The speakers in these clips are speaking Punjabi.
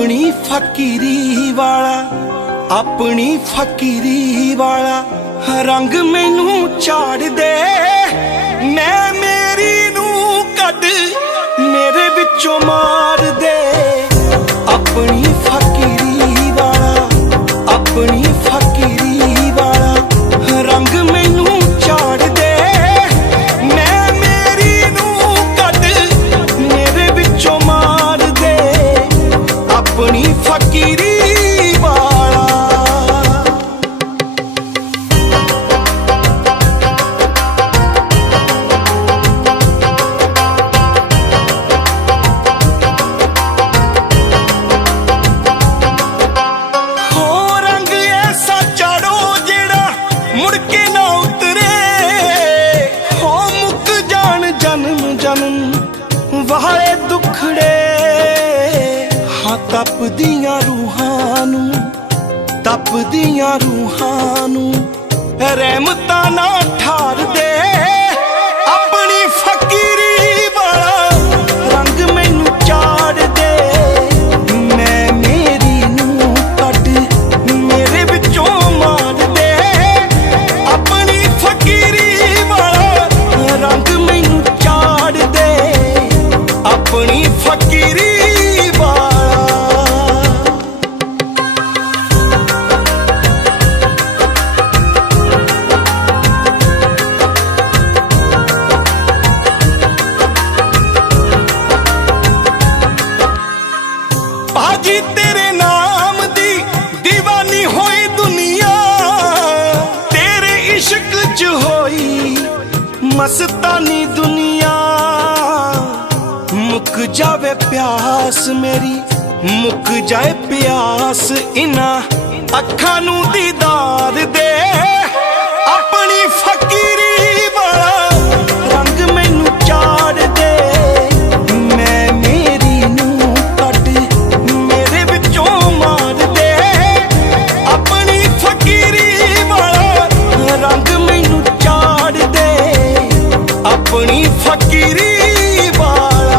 ਆਪਣੀ ਫਕੀਰੀ ਵਾਲਾ, ਆਪਣੀ ਫਕੀਰੀ ਵਾਲਾ ਰੰਗ ਮੈਨੂੰ ਝਾੜ ਦੇ। ਮੈਂ ਮੇਰੀ ਨੂੰ ਕੱਢ, ਮੇਰੇ ਵਿੱਚੋਂ ਮਾਂ ਤਪਦੀਆਂ ਰੂਹਾਂ ਨੂੰ ਤਪਦੀਆਂ ਰੂਹਾਂ ਨੂੰ। ਰਹਿਮਤਾਂ ਨਾ ਠਾਰ ਮਸਤਾਨੀ ਦੁਨੀਆ। ਮੁੱਕ ਜਾਵੇ ਪਿਆਸ ਮੇਰੀ ਮੁੱਕ ਜਾਏ ਪਿਆਸ ਇਨਾ ਅੱਖਾਂ ਨੂੰ ਦੀਦਾਰ ਦੇ। ਆਪਣੀ ਫਕੀਰੀ ਵਾਲਾ।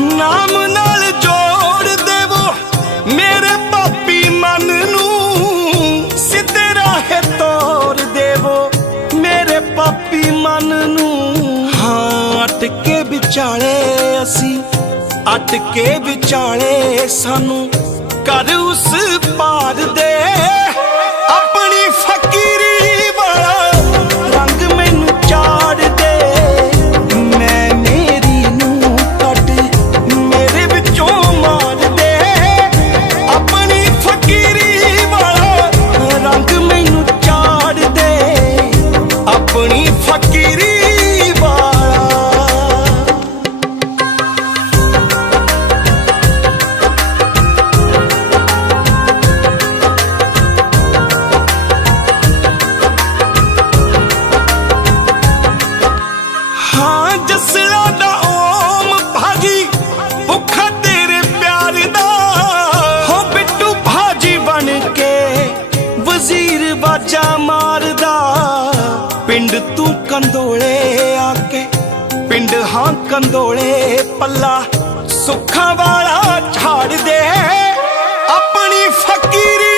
ਨਾਮ ਨਾਲ ਜੋੜ ਦੇਵੋ ਮੇਰੇ ਪਾਪੀ ਮਨ ਨੂੰ। ਸਿੱਧੇ ਰਾਹੇ ਤੋਰ ਦੇਵੋ ਮੇਰੇ ਪਾਪੀ ਮਨ ਨੂੰ। ਵਿਚਾਲੇ ਅਸੀਂ ਅਟਕੇ ਵਿਚਾਲੇ ਸਾਨੂੰ ਕਰ ਉਸ ਪਾਰ ਕੰਦੋਲੇ ਪੱਲਾ ਸੁੱਖਾਂ ਵਾਲਾ ਛਾੜ ਦੇ ਆਪਣੀ ਫਕੀਰੀ